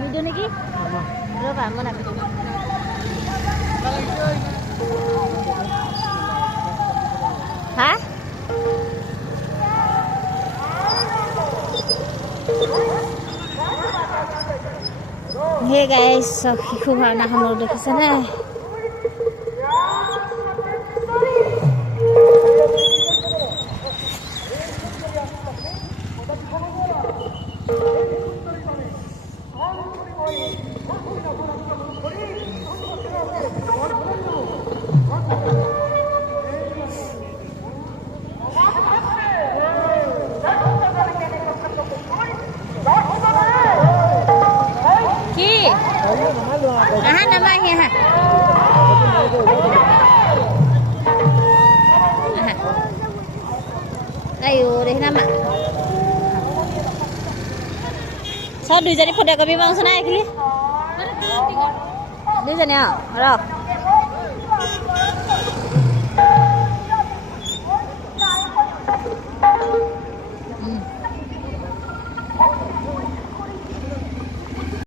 নামি দিওঁ নেকি ৰ'বা মই নামি দিওঁ হা হে গাইছ চব শিশু ভাওনাখনো দেখিছেনে aha namanya ha ayo deh nama so 2 jani fotokopi bang sana kili 2 jani ya